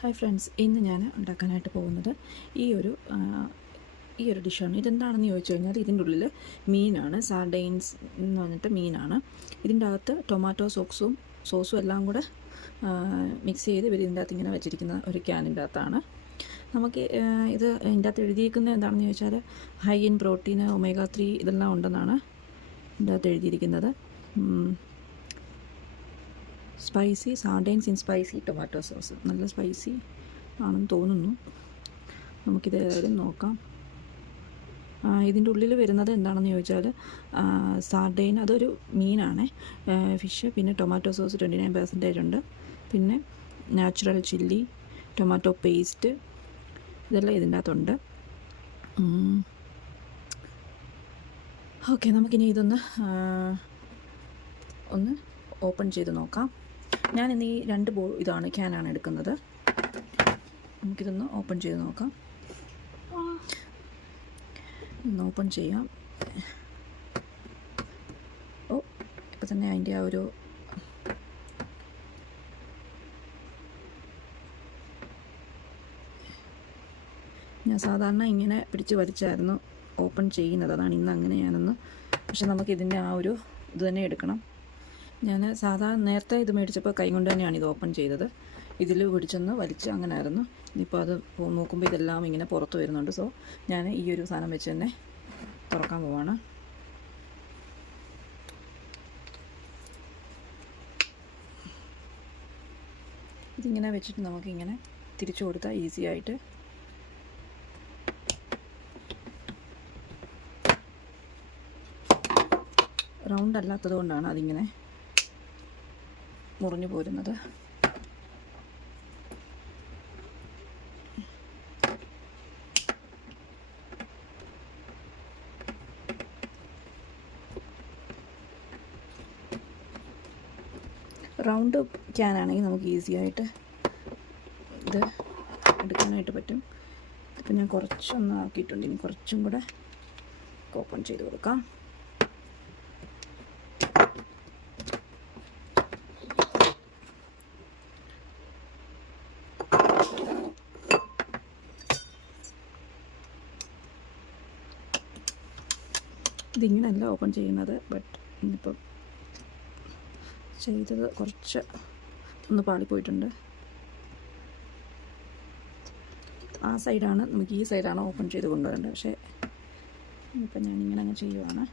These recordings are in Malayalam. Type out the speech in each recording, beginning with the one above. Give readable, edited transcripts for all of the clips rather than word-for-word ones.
ഹായ് ഫ്രണ്ട്സ്, ഇന്ന് ഞാൻ ഉണ്ടാക്കാനായിട്ട് പോകുന്നത് ഈ ഒരു ഡിഷാണ്. ഇതെന്താണെന്ന് ചോദിച്ചു കഴിഞ്ഞാൽ ഇതിൻ്റെ ഉള്ളിൽ മീനാണ്, സാർഡൈൻസ് എന്ന് പറഞ്ഞിട്ട് മീനാണ്. ഇതിൻ്റെ അകത്ത് ടൊമാറ്റോ സോസും എല്ലാം കൂടെ മിക്സ് ചെയ്ത് ഇവർ ഇതിൻ്റെ അകത്ത് ഇങ്ങനെ വെച്ചിരിക്കുന്ന ഒരു ക്യാനിൻ്റെ അകത്താണ്. നമുക്ക് ഇത് ഇതിൻ്റെ അകത്ത് എഴുതിയിരിക്കുന്നത് എന്താണെന്ന് ചോദിച്ചാൽ ഹൈ ഇൻ പ്രോട്ടീൻ, ഒമേഗ 3 ഇതെല്ലാം ഉണ്ടെന്നാണ് ഇതിൻ്റെ അകത്ത് എഴുതിയിരിക്കുന്നത്. Spicy sardines in spicy tomato sauce, നല്ല സ്പൈസി ആണെന്ന് തോന്നുന്നു. നമുക്കിത് ഏതായാലും നോക്കാം. ഇതിൻ്റെ ഉള്ളിൽ വരുന്നത് എന്താണെന്ന് ചോദിച്ചാൽ സാർഡൈൻ അതൊരു മീനാണ്, ഫിഷ്, പിന്നെ ടൊമാറ്റോ സോസ് 29% ഉണ്ട്, പിന്നെ നാച്ചുറൽ ചില്ലി, ടൊമാറ്റോ പേസ്റ്റ്, ഇതെല്ലാം ഇതിൻ്റെ അകത്തുണ്ട്. ഓക്കെ, നമുക്കിനി ഇതൊന്ന് ഓപ്പൺ ചെയ്ത് നോക്കാം. ഞാൻ ഇന്ന് ഈ രണ്ട് ക്യാനാണ് എടുക്കുന്നത്. നമുക്കിതൊന്ന് ഓപ്പൺ ചെയ്ത് നോക്കാം. ഒന്ന് ഓപ്പൺ ചെയ്യാം. ഇപ്പം തന്നെ അതിൻ്റെ ആ ഒരു ഞാൻ സാധാരണ ഇങ്ങനെ പിടിച്ച് വലിച്ചായിരുന്നു ഓപ്പൺ ചെയ്യുന്നത്, അതാണ് ഇന്ന് അങ്ങനെയാണെന്ന്. പക്ഷെ നമുക്കിതിൻ്റെ ആ ഒരു ഇത് തന്നെ എടുക്കണം. ഞാൻ സാധാരണ നേരത്തെ ഇത് മേടിച്ചപ്പോൾ കൈ കൊണ്ട് തന്നെയാണ് ഇത് ഓപ്പൺ ചെയ്തത്. ഇതിൽ പിടിച്ചൊന്ന് വലിച്ച് അങ്ങനെ ആയിരുന്നു. ഇപ്പോൾ അത് നോക്കുമ്പോൾ ഇതെല്ലാം ഇങ്ങനെ പുറത്ത് വരുന്നുണ്ട്. സോ ഞാൻ ഈ ഒരു സാധനം വെച്ച് തന്നെ തുറക്കാൻ പോവാണ്. ഇതിങ്ങനെ വെച്ചിട്ട് നമുക്കിങ്ങനെ തിരിച്ചു കൊടുത്താൽ ഈസി ആയിട്ട് റൗണ്ട് അല്ലാത്തത് കൊണ്ടാണ് അതിങ്ങനെ മുറിഞ്ഞു പോരുന്നത്. റൗണ്ട് ക്യാനാണെങ്കിൽ നമുക്ക് ഈസി ആയിട്ട് ഇത് എടുക്കാനായിട്ട് പറ്റും. ഇപ്പം ഞാൻ കുറച്ചൊന്ന് ആക്കിയിട്ടുണ്ട്, ഇനി കുറച്ചും കൂടെ ഓപ്പൺ ചെയ്ത് കൊടുക്കാം. ഇതിങ്ങനെയല്ല ഓപ്പൺ ചെയ്യുന്നത്, ബട്ട് ഇന്നിപ്പം ചെയ്തത് കുറച്ച് ഒന്ന് പാളിപ്പോയിട്ടുണ്ട്. ആ സൈഡാണ്, നമുക്ക് ഈ സൈഡാണ് ഓപ്പൺ ചെയ്ത് കൊണ്ടുവരേണ്ടത്. പക്ഷേ ഇപ്പം ഞാനിങ്ങനെ അങ്ങ് ചെയ്യുവാണ്.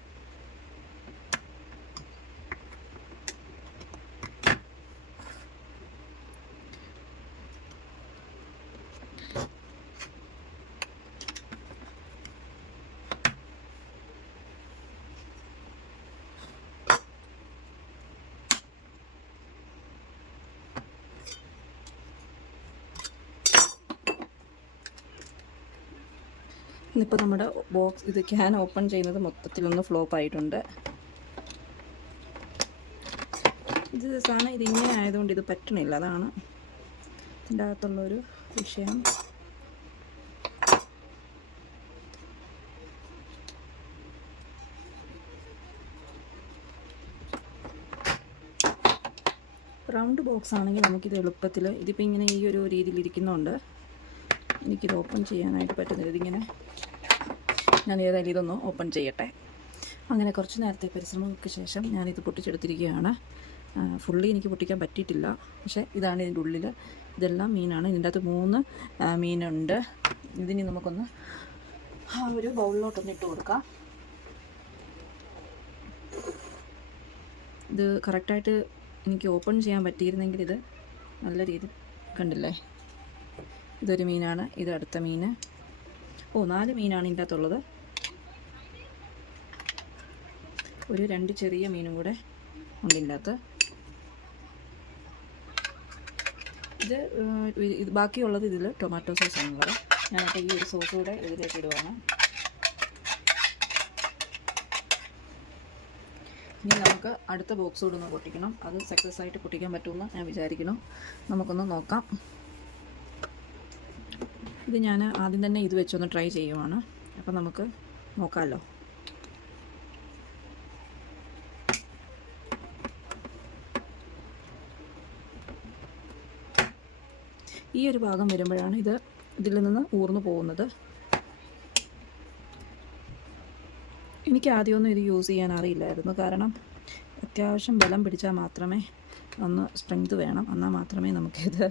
ഇന്നിപ്പോൾ നമ്മുടെ ഇത് ക്യാൻ ഓപ്പൺ ചെയ്യുന്നത് മൊത്തത്തിലൊന്ന് ഫ്ലോപ്പ് ആയിട്ടുണ്ട്. സാധനം ഇതിങ്ങനെ ആയതുകൊണ്ട് ഇത് പറ്റണില്ല, അതാണ് ഇതിൻ്റെ അകത്തുള്ളൊരു വിഷയം. റൗണ്ട് ബോക്സ് ആണെങ്കിൽ നമുക്കിത് എളുപ്പത്തിൽ, ഇതിപ്പോൾ ഇങ്ങനെ ഈ ഒരു രീതിയിൽ ഇരിക്കുന്നതുകൊണ്ട് എനിക്കിത് ഓപ്പൺ ചെയ്യാനായിട്ട് പറ്റുന്നില്ല. ഇതിങ്ങനെ ഞാൻ ഏതായാലും ഇതൊന്ന് ഓപ്പൺ ചെയ്യട്ടെ. അങ്ങനെ കുറച്ച് നേരത്തെ പരിശ്രമങ്ങൾക്ക് ശേഷം ഞാനിത് പൊട്ടിച്ചെടുത്തിരിക്കുകയാണ്. ഫുള്ളി എനിക്ക് പൊട്ടിക്കാൻ പറ്റിയിട്ടില്ല, പക്ഷേ ഇതാണ് ഇതിൻ്റെ ഉള്ളിൽ. ഇതെല്ലാം മീനാണ്. ഇതിൻ്റെ അകത്ത് 3 മീനുണ്ട്. ഇതിനി നമുക്കൊന്ന് ആ ഒരു ബൗളിലോട്ടൊന്ന് ഇട്ട് കൊടുക്കാം. ഇത് കറക്റ്റായിട്ട് എനിക്ക് ഓപ്പൺ ചെയ്യാൻ പറ്റിയിരുന്നെങ്കിൽ ഇത് നല്ല രീതിയിൽ കണ്ടില്ലേ. ഇതൊരു മീനാണ്, ഇത് അടുത്ത മീന്. 4 മീനാണ് ഇതിൻ്റെ അകത്തുള്ളത്. ഒരു 2 ചെറിയ മീനും കൂടെ ഉണ്ട് ഇതിൻ്റെ അകത്ത്. ഇത് ബാക്കിയുള്ളത് ഇതിൽ ടൊമാറ്റോ സോസ് ആണുള്ളത്. ഞാനപ്പോൾ ഈ ഒരു സോസ് കൂടെ ഇതിലേക്ക് ഇടുവാണ്. ഇനി നമുക്ക് അടുത്ത ബോക്സ് കൂടെ ഒന്ന് പൊട്ടിക്കണം. അത് സക്സസ് ആയിട്ട് പൊട്ടിക്കാൻ പറ്റുമെന്ന് ഞാൻ വിചാരിക്കുന്നു. നമുക്കൊന്ന് നോക്കാം. ഇത് ഞാൻ ആദ്യം തന്നെ ഇത് വെച്ചൊന്ന് ട്രൈ ചെയ്യുവാണ്. അപ്പം നമുക്ക് നോക്കാമല്ലോ. ഈ ഒരു ഭാഗം വരുമ്പോഴാണ് ഇതിൽ നിന്ന് ഊർന്നു പോകുന്നത്. എനിക്ക് ആദ്യമൊന്നും ഇത് യൂസ് ചെയ്യാൻ അറിയില്ലായിരുന്നു. കാരണം അത്യാവശ്യം ബലം പിടിച്ചാൽ മാത്രമേ ഒന്ന് സ്ട്രെങ്ത് വേണം. എന്നാൽ മാത്രമേ നമുക്കിത്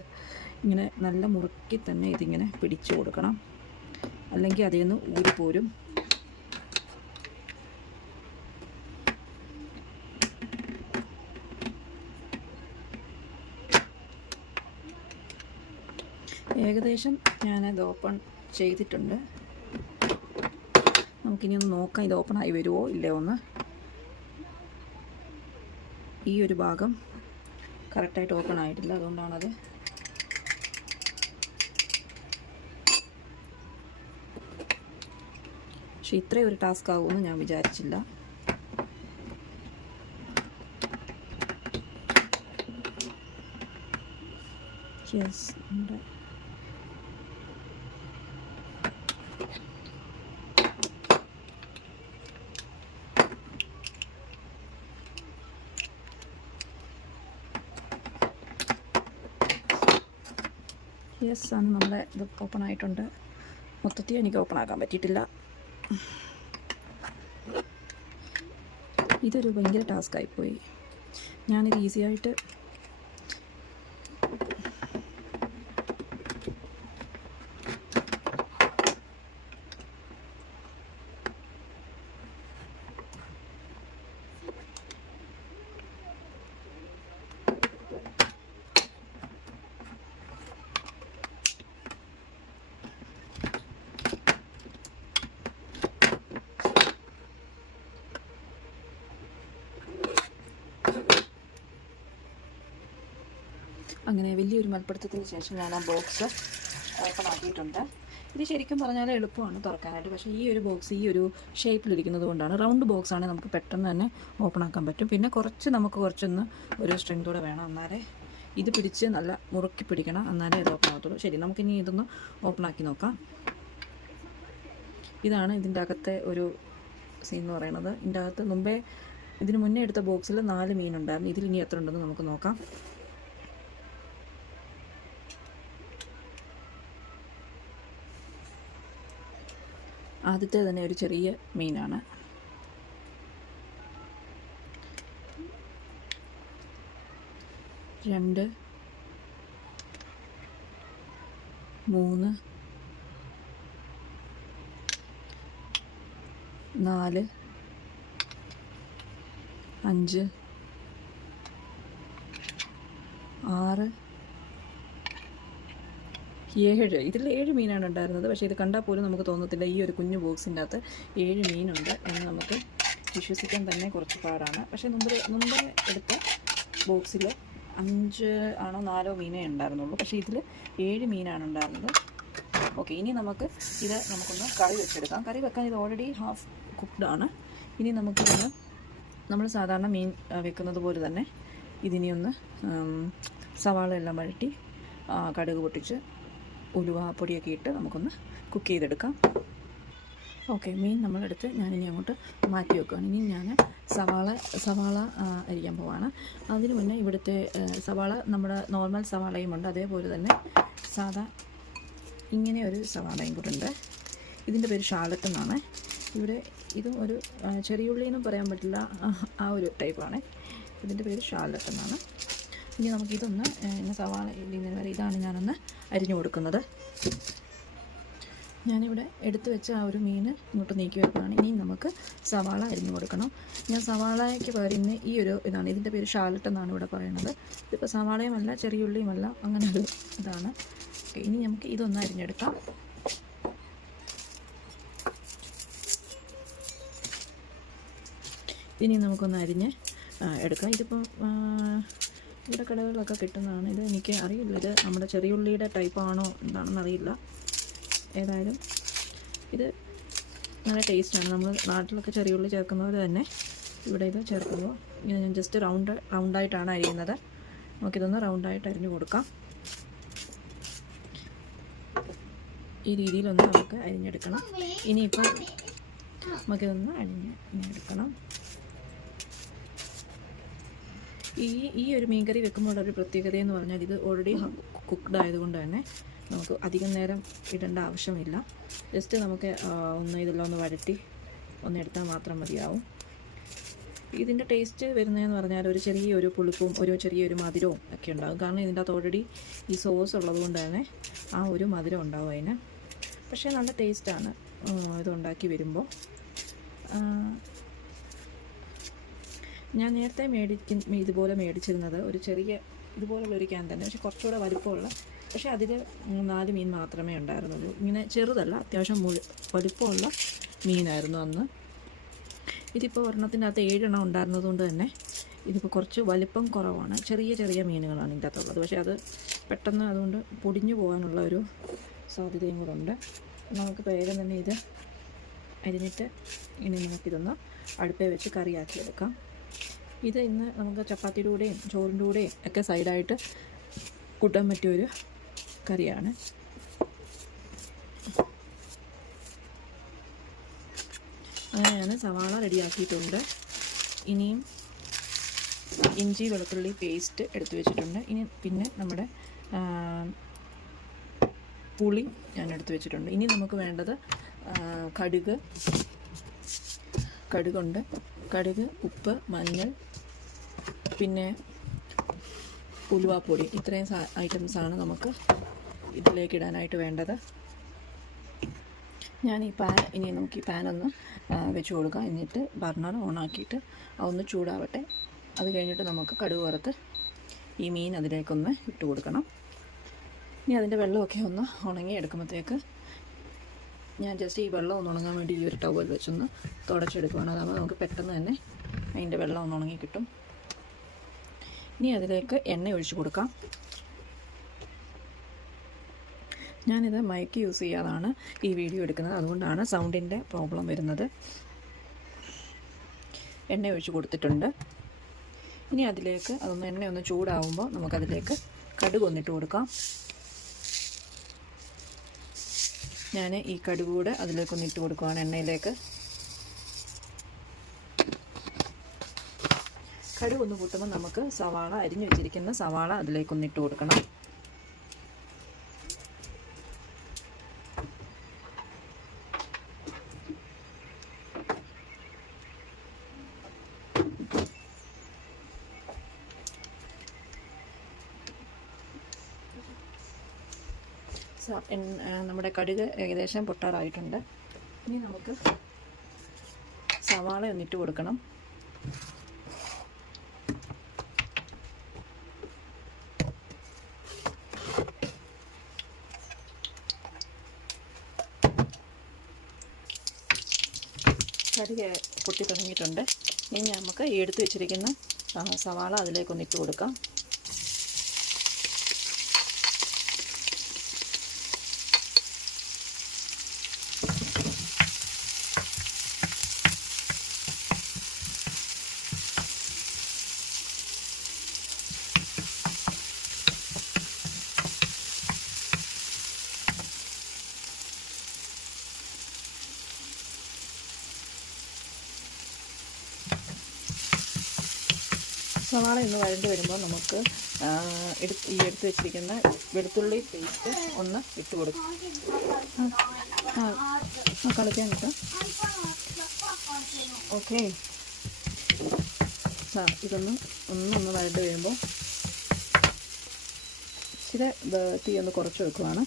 ഇങ്ങനെ നല്ല മുറുക്കി തന്നെ ഇതിങ്ങനെ പിടിച്ചു കൊടുക്കണം. അല്ലെങ്കിൽ അതിൽ നിന്ന് ഊരിപ്പോരും. ഏകദേശം ഞാനത് ഓപ്പൺ ചെയ്തിട്ടുണ്ട്. നമുക്കിനി ഒന്ന് നോക്കാം ഇത് ഓപ്പൺ ആയി വരുമോ ഇല്ലയോ എന്ന്. ഈ ഒരു ഭാഗം കറക്റ്റായിട്ട് ഓപ്പൺ ആയിട്ടില്ല, അതുകൊണ്ടാണത്. പക്ഷെ ഇത്രയും ഒരു ടാസ്ക് ആകുമെന്ന് ഞാൻ വിചാരിച്ചില്ല. യെസ്, നമ്മുടെ യെസ് ആണ്, നമ്മളെ ഇത് ഓപ്പൺ ആയിട്ടുണ്ട്. മൊത്തത്തിൽ എനിക്ക് ഓപ്പൺ ആക്കാൻ പറ്റിയിട്ടില്ല. ഇതൊരു ഭയങ്കര ടാസ്ക്കായിപ്പോയി. ഞാനിത് ഈസിയായിട്ട് അങ്ങനെ വലിയൊരു മൽപ്പിടുത്തത്തിന് ശേഷം ഞാൻ ആ ബോക്സ് ഓപ്പൺ ആക്കിയിട്ടുണ്ട്. ഇത് ശരിക്കും പറഞ്ഞാൽ എളുപ്പമാണ് തുറക്കാനായിട്ട്. പക്ഷേ ഈ ഒരു ബോക്സ് ഈ ഒരു ഷേപ്പിലിരിക്കുന്നത് കൊണ്ടാണ്. റൗണ്ട് ബോക്സ് ആണെങ്കിൽ നമുക്ക് പെട്ടെന്ന് തന്നെ ഓപ്പൺ ആക്കാൻ പറ്റും. പിന്നെ കുറച്ചൊന്ന് ഒരു സ്ട്രെങ്തോടെ വേണം. എന്നാലേ ഇത് പിടിച്ച് നല്ല മുറുക്കി പിടിക്കണം, എന്നാലേ ഇത് ഓപ്പൺ ആകത്തുള്ളൂ. ശരി, നമുക്കിനി ഇതൊന്ന് ഓപ്പൺ ആക്കി നോക്കാം. ഇതാണ് ഇതിൻ്റെ അകത്തെ ഒരു സീൻ എന്ന് പറയുന്നത്. ഇതിൻ്റെ അകത്ത് ഇതിന് മുന്നേ എടുത്ത ബോക്സിൽ 4 മീനുണ്ടായിരുന്നു. ഇതിൽ ഇനി എത്ര ഉണ്ടെന്ന് നമുക്ക് നോക്കാം. ആദ്യത്തെ തന്നെ ഒരു ചെറിയ മീനാണ്. രണ്ട്, 3, 4, 5, 6, 7. ഇതിൽ 7 മീനാണ് ഉണ്ടായിരുന്നത്. പക്ഷേ ഇത് കണ്ടാൽ പോലും നമുക്ക് തോന്നത്തില്ല ഈ ഒരു കുഞ്ഞു ബോക്സിൻ്റെ അകത്ത് 7 മീനുണ്ട് എന്ന് നമുക്ക് വിശ്വസിക്കാൻ തന്നെ കുറച്ച് പാടാണ്. പക്ഷേ മുമ്പ് എടുത്ത ബോക്സിൽ 5 ആണോ 4 മീനേ ഉണ്ടായിരുന്നുള്ളൂ. പക്ഷേ ഇതിൽ 7 മീനാണ് ഉണ്ടായിരുന്നത്. ഓക്കെ, ഇനി നമുക്കൊന്ന് കറി വെച്ചെടുക്കാം. കറി വെക്കാൻ ഇത് ഓൾറെഡി ഹാഫ് കുക്ക്ഡ് ആണ്. ഇനി നമുക്കിതൊന്ന് നമ്മൾ സാധാരണ മീൻ വെക്കുന്നത് പോലെ തന്നെ ഇതിനി ഒന്ന് സവാള എല്ലാം വഴറ്റി കടുക് പൊട്ടിച്ച് ഉലുവ പൊടിയൊക്കെ ഇട്ട് നമുക്കൊന്ന് കുക്ക് ചെയ്തെടുക്കാം. ഓക്കെ, മീൻ നമ്മളെടുത്ത് ഞാനിനി അങ്ങോട്ട് മാറ്റി വെക്കുകയാണ്. ഇനി ഞാൻ സവാള അരിയാൻ പോവാണ്. അതിന് മുന്നേ ഇവിടുത്തെ സവാള നമ്മുടെ നോർമൽ സവാളയുമുണ്ട്, അതേപോലെ തന്നെ സാധാ ഇങ്ങനെ ഒരു സവാളയും കൂടെ ഉണ്ട്. ഇതിൻ്റെ പേര് ഷാലറ്റ് എന്നാണ്. ഇവിടെ ഇതും ഒരു ചെറിയുള്ളി എന്നും പറയാൻ പറ്റില്ല, ആ ഒരു ടൈപ്പാണ്. ഇതിൻ്റെ പേര് ഷാലറ്റ് എന്നാണ്. ഇനി നമുക്കിതൊന്ന് സവാള ഇടുന്നതിന് വരെ ഇതാണ് ഞാനൊന്ന് അരിഞ്ഞു കൊടുക്കുന്നത്. ഞാനിവിടെ എടുത്തു വെച്ച ആ ഒരു മീൻ ഇങ്ങോട്ട് നീക്കി വെക്കുകയാണ്. ഇനി നമുക്ക് സവാള അരിഞ്ഞു കൊടുക്കണം. ഞാൻ സവാളയ്ക്ക് പകരം ഈ ഒരു ഇതാണ്, ഇതിൻ്റെ പേര് ഷാലറ്റ് എന്നാണ് ഇവിടെ പറയുന്നത്. ഇതിപ്പോൾ സവാളയുമല്ല ചെറിയുള്ളിയുമല്ല, അങ്ങനെ ഒരു ഇതാണ്. ഇനി നമുക്ക് ഇതൊന്ന് അരിഞ്ഞെടുക്കാം. ഇനി നമുക്കൊന്ന് അരിഞ്ഞ് എടുക്കാം. ഇതിപ്പം ഇവിടെ കടകളിലൊക്കെ കിട്ടുന്നതാണ്. ഇത് എനിക്ക് അറിയില്ല, ഇത് നമ്മുടെ ചെറിയുള്ളിയുടെ ടൈപ്പാണോ എന്താണെന്ന് അറിയില്ല. ഏതായാലും ഇത് നല്ല ടേസ്റ്റാണ്. നമ്മൾ നാട്ടിലൊക്കെ ചെറിയുള്ളി ചേർക്കുന്ന പോലെ തന്നെ ഇവിടെ ഇത് ചേർക്കുമ്പോൾ ഇങ്ങനെ ഞാൻ ജസ്റ്റ് റൗണ്ടായിട്ടാണ് അരിയുന്നത്. നമുക്കിതൊന്ന് റൗണ്ടായിട്ട് അരിഞ്ഞു കൊടുക്കാം. ഈ രീതിയിലൊന്ന് നമുക്ക് അരിഞ്ഞെടുക്കണം. ഇനിയിപ്പോൾ നമുക്കിതൊന്ന് അരിഞ്ഞെടുക്കണം. ഈ ഒരു മീൻകറി വെക്കുമ്പോൾ ഒരു പ്രത്യേകത എന്ന് പറഞ്ഞാൽ ഇത് ഓൾറെഡി കുക്ക്ഡ് ആയതുകൊണ്ട് തന്നെ നമുക്ക് അധികം നേരം ഇടേണ്ട ആവശ്യമില്ല. ജസ്റ്റ് നമുക്ക് ഇതെല്ലാം ഒന്ന് വഴറ്റി എടുത്താൽ മാത്രം മതിയാവും. ഇതിൻ്റെ ടേസ്റ്റ് വരുന്നതെന്ന് പറഞ്ഞാൽ ഒരു ചെറിയൊരു പുളിപ്പും ചെറിയൊരു മധുരവും ഒക്കെ ഉണ്ടാകും. കാരണം ഇതിൻ്റെ അകത്ത് ഓൾറെഡി ഈ സോസ് ഉള്ളത് കൊണ്ട് തന്നെ ആ ഒരു മധുരം ഉണ്ടാവും അതിന്. പക്ഷേ നല്ല ടേസ്റ്റാണ് ഇതുണ്ടാക്കി വരുമ്പോൾ. ഞാൻ നേരത്തെ ഇതുപോലെ മേടിച്ചിരുന്നത് ഒരു ചെറിയ ഇതുപോലുള്ളൊരു ക്യാൻ തന്നെ, പക്ഷേ കുറച്ചുകൂടെ വലുപ്പമുള്ള, പക്ഷേ അതിൽ 4 മീൻ മാത്രമേ ഉണ്ടായിരുന്നുള്ളൂ. ഇങ്ങനെ ചെറുതല്ല, അത്യാവശ്യം വലുപ്പമുള്ള മീനായിരുന്നു അന്ന്. ഇതിപ്പോൾ ഒരെണ്ണത്തിൻ്റെ അകത്ത് 7 എണ്ണം ഉണ്ടായിരുന്നതുകൊണ്ട് തന്നെ ഇതിപ്പോൾ കുറച്ച് വലിപ്പം കുറവാണ്. ചെറിയ മീനുകളാണ് ഇതിൻ്റെ അകത്തുള്ളത്. പക്ഷേ അത് പെട്ടെന്ന് അതുകൊണ്ട് പൊടിഞ്ഞു പോകാനുള്ള ഒരു സാധ്യതയും കൂടെ ഉണ്ട്. നമുക്ക് വേഗം തന്നെ ഇത് അരിഞ്ഞിട്ട് ഇനി നമുക്കിതൊന്ന് അടുപ്പേ വെച്ച് കറിയാക്കിയെടുക്കാം. ഇത് ഇന്ന് നമുക്ക് ചപ്പാത്തിയുടെ കൂടെയും ചോറിൻ്റെ കൂടെയും ഒക്കെ സൈഡായിട്ട് കൂട്ടാൻ പറ്റിയൊരു കറിയാണ്. അങ്ങനെ ഞാൻ സവാള റെഡിയാക്കിയിട്ടുണ്ട്. ഇനിയും ഇഞ്ചി വെളുത്തുള്ളി പേസ്റ്റ് എടുത്തു വെച്ചിട്ടുണ്ട്. പിന്നെ നമ്മുടെ പുളി ഞാൻ എടുത്തു വെച്ചിട്ടുണ്ട്. ഇനി നമുക്ക് വേണ്ടത് കടുകുണ്ട്. കടുക്, ഉപ്പ്, മഞ്ഞൾ, പിന്നെ ഉലുവാപ്പൊടി, ഇത്രയും ഐറ്റംസാണ് നമുക്ക് ഇതിലേക്ക് ഇടാനായിട്ട് വേണ്ടത്. ഞാൻ ഇനി നമുക്ക് ഈ പാനൊന്ന് വെച്ച് കൊടുക്കാം. എന്നിട്ട് ബർണർ ഓണാക്കിയിട്ട് അതൊന്ന് ചൂടാവട്ടെ. അത് കഴിഞ്ഞിട്ട് നമുക്ക് കടുക് വറുത്ത് ഈ മീൻ അതിലേക്കൊന്ന് ഇട്ട് കൊടുക്കണം. ഇനി അതിൻ്റെ വെള്ളമൊക്കെ ഒന്ന് ഉണങ്ങി എടുക്കുമ്പോഴത്തേക്ക് ഞാൻ ജസ്റ്റ് ഈ വെള്ളം ഒന്ന് ഉണങ്ങാൻ വേണ്ടി ഈ ഒരു ടവൽ വെച്ചൊന്ന് തുടച്ചെടുക്കുകയാണ്. അതാകുമ്പോൾ നമുക്ക് പെട്ടെന്ന് തന്നെ അതിൻ്റെ വെള്ളം ഒന്ന് ഉണങ്ങി കിട്ടും. ഇനി അതിലേക്ക് എണ്ണ ഒഴിച്ച് കൊടുക്കാം. ഞാനിത് മൈക്ക് യൂസ് ചെയ്യാതാണ് ഈ വീഡിയോ എടുക്കുന്നത്, അതുകൊണ്ടാണ് സൗണ്ടിൻ്റെ പ്രോബ്ലം വരുന്നത്. എണ്ണ ഒഴിച്ച് കൊടുത്തിട്ടുണ്ട്. ഇനി അതിലേക്ക് എണ്ണ ചൂടാവുമ്പോൾ നമുക്കതിലേക്ക് കടുക് ഒന്നിട്ട് കൊടുക്കാം. ഞാൻ ഈ കടുക് കൂടെ അതിലേക്കൊന്ന് ഇട്ട് കൊടുക്കുകയാണ് എണ്ണയിലേക്ക്. കടുക് ഒന്ന് കൂട്ടുമ്പോൾ നമുക്ക് അരിഞ്ഞു വെച്ചിരിക്കുന്ന സവാള അതിലേക്കൊന്ന് ഇട്ട് കൊടുക്കണം. നമ്മുടെ കടുക് ഏകദേശം പൊട്ടാറായിട്ടുണ്ട്. ഇനി നമുക്ക് സവാള ഒന്നിട്ട് കൊടുക്കണം. കടുക് പൊട്ടി തുടങ്ങിയിട്ടുണ്ട്. ഇനി നമുക്ക് എടുത്ത് വെച്ചിരിക്കുന്ന സവാള അതിലേക്കൊന്നിട്ട് കൊടുക്കാം. സവാള ഒന്ന് വഴണ്ട് വരുമ്പോൾ നമുക്ക് എടുത്ത് വെച്ചിരിക്കുന്ന വെളുത്തുള്ളി പേസ്റ്റ് ഒന്ന് ഇട്ട് കൊടുക്കും. കളിക്കാൻ കിട്ടാം. ഓക്കെ, ഇതൊന്ന് വഴണ്ട് വരുമ്പോൾ ഇച്ചിരി തീ ഒന്ന് കുറച്ച് വെക്കുവാണ്.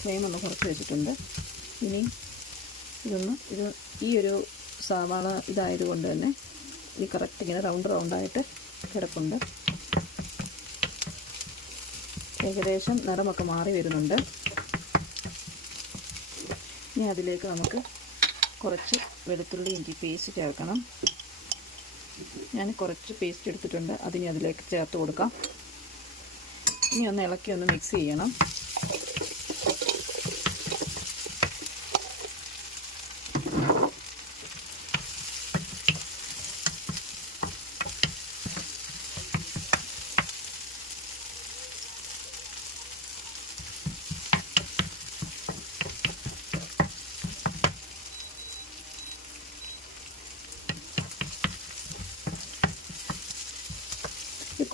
ഫ്ലെയിം ഒന്ന് കുറച്ച് വെച്ചിട്ടുണ്ട്. ഇനി ഈ ഒരു സവാള ഇതായതുകൊണ്ട് തന്നെ ഈ കറക്റ്റ് ഇങ്ങനെ റൗണ്ടായിട്ട് കിടപ്പുണ്ട്. ഏകദേശം നിറമൊക്കെ മാറി വരുന്നുണ്ട്. ഇനി അതിലേക്ക് നമുക്ക് കുറച്ച് വെളുത്തുള്ളി ഇഞ്ചി പേസ്റ്റ് ചേർക്കണം. ഞാൻ കുറച്ച് പേസ്റ്റ് എടുത്തിട്ടുണ്ട്, അതിനി അതിലേക്ക് ചേർത്ത് കൊടുക്കാം. ഇനി ഒന്ന് ഇളക്കി മിക്സ് ചെയ്യണം.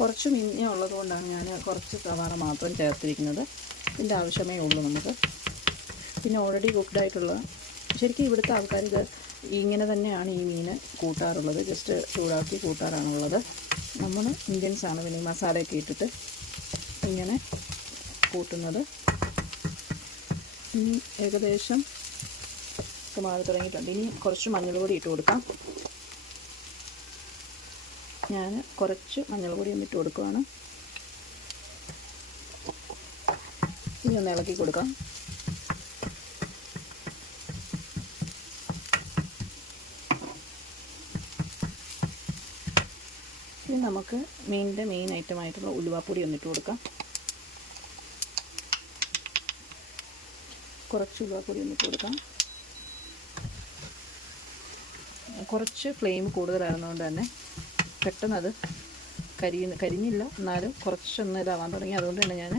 കുറച്ച് മീൻ ഉള്ളത് കൊണ്ടാണ് ഞാൻ കുറച്ച് സവാള മാത്രം ചേർത്തിരിക്കുന്നത്. ഇതിൻ്റെ ആവശ്യമേ ഉള്ളൂ നമുക്ക്. പിന്നെ ഓൾറെഡി കുക്ക്ഡ് ആയിട്ടുള്ള, ശരിക്കും ഇവിടുത്തെ ആൾക്കാർ ഇത് ഇങ്ങനെ തന്നെയാണ് ഈ മീൻ കൂട്ടാറുള്ളത്. ജസ്റ്റ് ചൂടാക്കി കൂട്ടാറാണുള്ളത്. നമ്മൾ ഇന്ത്യൻസാണ് പിന്നെ മസാലയൊക്കെ ഇട്ടിട്ട് ഇങ്ങനെ കൂട്ടുന്നത്. ഏകദേശം മാറി തുടങ്ങിയിട്ടുണ്ട്. ഇനി കുറച്ച് മഞ്ഞൾ പൊടി ഇട്ട് കൊടുക്കാം. ഞാൻ കുറച്ച് മഞ്ഞൾ പൊടി ഒന്ന് ഇട്ട് കൊടുക്കുകയാണ്. ഇനി ഒന്ന് ഇളക്കി കൊടുക്കാം. ഇനി നമുക്ക് മീനിൻ്റെ മെയിൻ ഐറ്റമായിട്ടുള്ള ഉലുവാപ്പൊടി ഒന്നിട്ട് കൊടുക്കാം. കുറച്ച് ഉലുവാപ്പൊടി ഒന്നിട്ട് കൊടുക്കാം. കുറച്ച് ഫ്ലെയിം കൂടുതലായിരുന്നതുകൊണ്ട് തന്നെ പെട്ടെന്ന് അത് കരിഞ്ഞില്ല, എന്നാലും കുറച്ചൊന്ന് ഇതാവാൻ തുടങ്ങി. അതുകൊണ്ട് തന്നെ ഞാൻ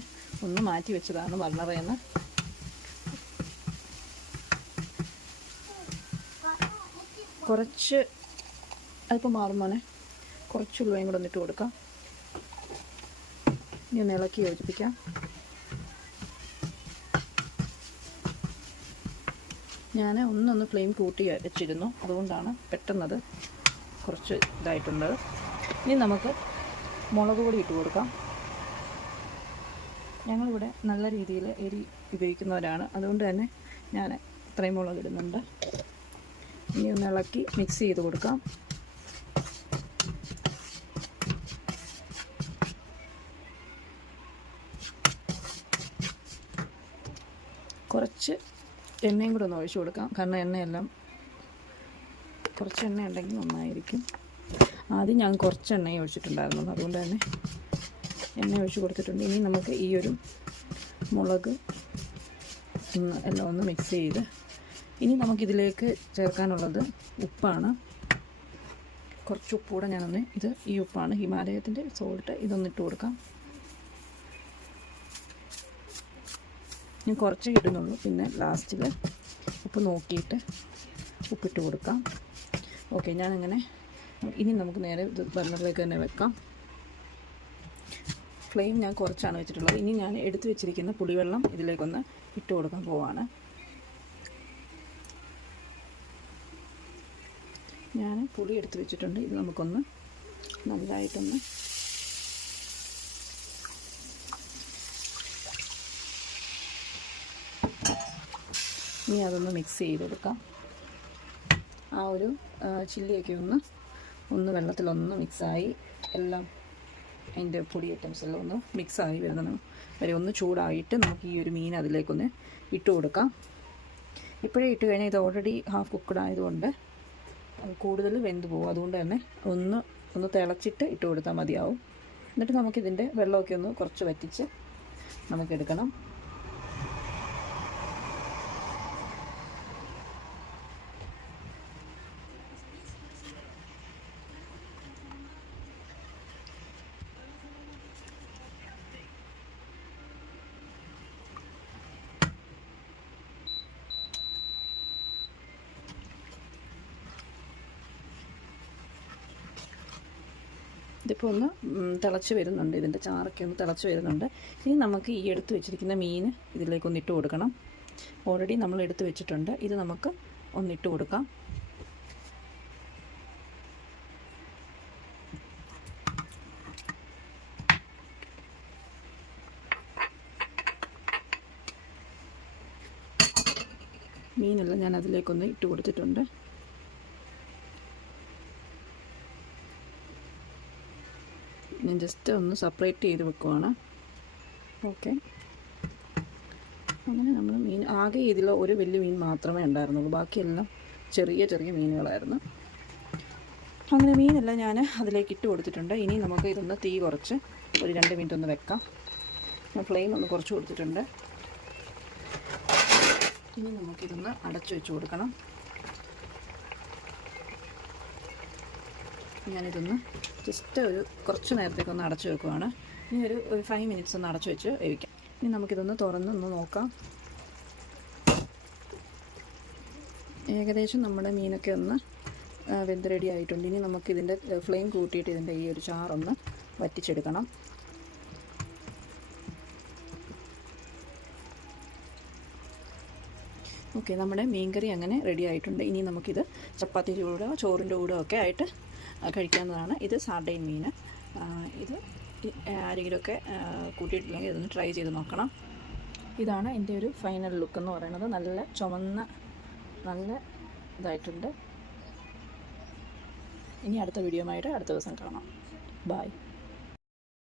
ഒന്ന് മാറ്റി വെച്ചതാണ് ബർണറേന്ന്. കുറച്ച് അതിപ്പോൾ മാറുമ്പോഴേ കുറച്ച് ഉലുവയും കൂടെ ഒന്നിട്ട് കൊടുക്കാം. ഇനി ഒന്ന് ഇളക്കി യോജിപ്പിക്കാം. ഞാൻ ഒന്നൊന്ന് ഫ്ലെയിം കൂട്ടി വെച്ചിരുന്നു, അതുകൊണ്ടാണ് പെട്ടെന്നത് കുറച്ച് ഇതായിട്ടുണ്ട്. ഇനി നമുക്ക് മുളക് പൊടി ഇട്ട് കൊടുക്കാം. ഞങ്ങളിവിടെ നല്ല രീതിയിൽ എരി ഉപയോഗിക്കുന്നവരാണ്, അതുകൊണ്ട് തന്നെ ഞാൻ ഇത്രയും മുളക് ഇടുന്നുണ്ട്. ഇനി ഒന്ന് ഇളക്കി മിക്സ് ചെയ്ത് കൊടുക്കാം. കുറച്ച് എണ്ണയും കൂടെ ഒന്ന് ഒഴിച്ച് കൊടുക്കാം, കാരണം എണ്ണയെല്ലാം കുറച്ച് എണ്ണ ഉണ്ടെങ്കിൽ നന്നായിരിക്കും. ആദ്യം ഞാൻ കുറച്ച് എണ്ണയും ഒഴിച്ചിട്ടുണ്ടായിരുന്നു, അതുകൊണ്ട് തന്നെ എണ്ണ ഒഴിച്ച് കൊടുത്തിട്ടുണ്ട്. ഇനി നമുക്ക് ഈ ഒരു മുളക് എല്ലാം ഒന്ന് മിക്സ് ചെയ്ത്, ഇനി നമുക്കിതിലേക്ക് ചേർക്കാനുള്ളത് ഉപ്പാണ്. കുറച്ച് ഉപ്പ് കൂടെ ഞാനൊന്ന്, ഈ ഉപ്പാണ് ഹിമാലയത്തിൻ്റെ സോൾട്ട്, ഇതൊന്നിട്ട് കൊടുക്കാം. ഞാൻ കുറച്ച് ഇടുന്നുള്ളൂ, പിന്നെ ലാസ്റ്റിൽ ഉപ്പ് നോക്കിയിട്ട് ഉപ്പിട്ട് കൊടുക്കാം. ഓക്കെ, ഞാനങ്ങനെ ഇനി നമുക്ക് നേരെ ഇത് ബർണറിലേക്ക് തന്നെ വെക്കാം. ഫ്ലെയിം ഞാൻ കുറച്ചാണ് വെച്ചിട്ടുള്ളത്. ഇനി ഞാൻ എടുത്തു വെച്ചിരിക്കുന്ന പുളിവെള്ളം ഇതിലേക്കൊന്ന് ഇട്ട് കൊടുക്കാൻ പോവാണ്. ഞാൻ പുളി എടുത്ത് വെച്ചിട്ടുണ്ട്. ഇത് നമുക്കൊന്ന് നല്ലതായിട്ടൊന്ന് ഇനി അതൊന്ന് മിക്സ് ചെയ്ത് കൊടുക്കാം. ആ ഒരു ചില്ലിയൊക്കെ ഒന്ന് വെള്ളത്തിലൊന്ന് മിക്സായി, എല്ലാം അതിൻ്റെ പൊടി ഐറ്റംസ് എല്ലാം ഒന്ന് മിക്സായി വരുന്ന വരെ ഒന്ന് ചൂടായിട്ട് നമുക്ക് ഈ ഒരു മീൻ അതിലേക്കൊന്ന് ഇട്ട് കൊടുക്കാം. ഇപ്പോഴേ ഇട്ട് കഴിഞ്ഞാൽ ഇത് ഓൾറെഡി ഹാഫ് കുക്ക്ഡ് ആയതുകൊണ്ട് കൂടുതൽ വെന്ത് പോകും. അതുകൊണ്ട് തന്നെ ഒന്ന് തിളച്ചിട്ട് ഇട്ട് കൊടുത്താൽ മതിയാവും. എന്നിട്ട് നമുക്കിതിൻ്റെ വെള്ളമൊക്കെ ഒന്ന് കുറച്ച് വറ്റിച്ച് നമുക്കെടുക്കണം. ഇതിപ്പോൾ ഒന്ന് തിളച്ച് വരുന്നുണ്ട്, ഇതിൻ്റെ ചാറൊക്കെ ഒന്ന് തിളച്ച് വരുന്നുണ്ട്. ഇനി നമുക്ക് ഈ എടുത്ത് വെച്ചിരിക്കുന്ന മീൻ ഇതിലേക്കൊന്ന് ഇട്ട് കൊടുക്കണം. ഓൾറെഡി നമ്മൾ എടുത്ത് വെച്ചിട്ടുണ്ട്, ഇത് നമുക്ക് ഒന്നിട്ട് കൊടുക്കാം. മീനെല്ലാം ഞാൻ അതിലേക്കൊന്ന് ഇട്ട് കൊടുത്തിട്ടുണ്ട്. ഞാൻ ജസ്റ്റ് ഒന്ന് സെപ്പറേറ്റ് ചെയ്ത് വെക്കുവാണ്. ഓക്കെ, അങ്ങനെ നമ്മൾ മീൻ ആകെ ഇതിൽ ഒരു വലിയ മീൻ മാത്രമേ ഉണ്ടായിരുന്നുള്ളൂ, ബാക്കിയെല്ലാം ചെറിയ ചെറിയ മീനുകളായിരുന്നു. അങ്ങനെ മീനെല്ലാം ഞാൻ അതിലേക്ക് ഇട്ട് കൊടുത്തിട്ടുണ്ട്. ഇനി നമുക്ക് ഇതൊന്ന് തീ കുറച്ച് ഒരു 2 മിനിറ്റ് ഒന്ന് വെക്കാം. ഞാൻ ഫ്ലെയിം ഒന്ന് കുറച്ച് കൊടുത്തിട്ടുണ്ട്. ഇനി നമുക്കിതൊന്ന് അടച്ചു വെച്ച് കൊടുക്കണം. ഞാനിതൊന്ന് ജസ്റ്റ് ഒരു കുറച്ച് നേരത്തേക്കൊന്ന് അടച്ചു വെക്കുവാണ്. ഇനി ഒരു 5 മിനിറ്റ്സ് ഒന്ന് അടച്ചു വെച്ച് വേവിക്കാം. ഇനി നമുക്കിതൊന്ന് തുറന്നൊന്ന് നോക്കാം. ഏകദേശം നമ്മുടെ മീനൊക്കെ ഒന്ന് വെന്ത് റെഡി ആയിട്ടുണ്ട്. ഇനി നമുക്കിതിൻ്റെ ഫ്ലെയിം കൂട്ടിയിട്ട് ഇതിൻ്റെ ഈ ഒരു ചാറൊന്ന് വറ്റിച്ചെടുക്കണം. ഓക്കെ, നമ്മുടെ മീൻകറി അങ്ങനെ റെഡി ആയിട്ടുണ്ട്. ഇനി നമുക്കിത് ചപ്പാത്തിയുടെ കൂടെ ചോറിൻ്റെ കൂടെ ഒക്കെ ആയിട്ട് കഴിക്കാവുന്നതാണ്. ഇത് സാർഡൈൻ മീൻ. ഇത് ആരെങ്കിലുമൊക്കെ കൂട്ടിയിട്ടില്ലെങ്കിൽ ഇതൊന്ന് ട്രൈ ചെയ്ത് നോക്കണം. ഇതാണ് എൻ്റെ ഒരു ഫൈനൽ ലുക്ക് എന്ന് പറയുന്നത്. നല്ല ചുമന്ന നല്ല ഇതായിട്ടുണ്ട്. ഇനി അടുത്ത വീഡിയോ ആയിട്ട് അടുത്ത ദിവസം കാണാം. ബൈ.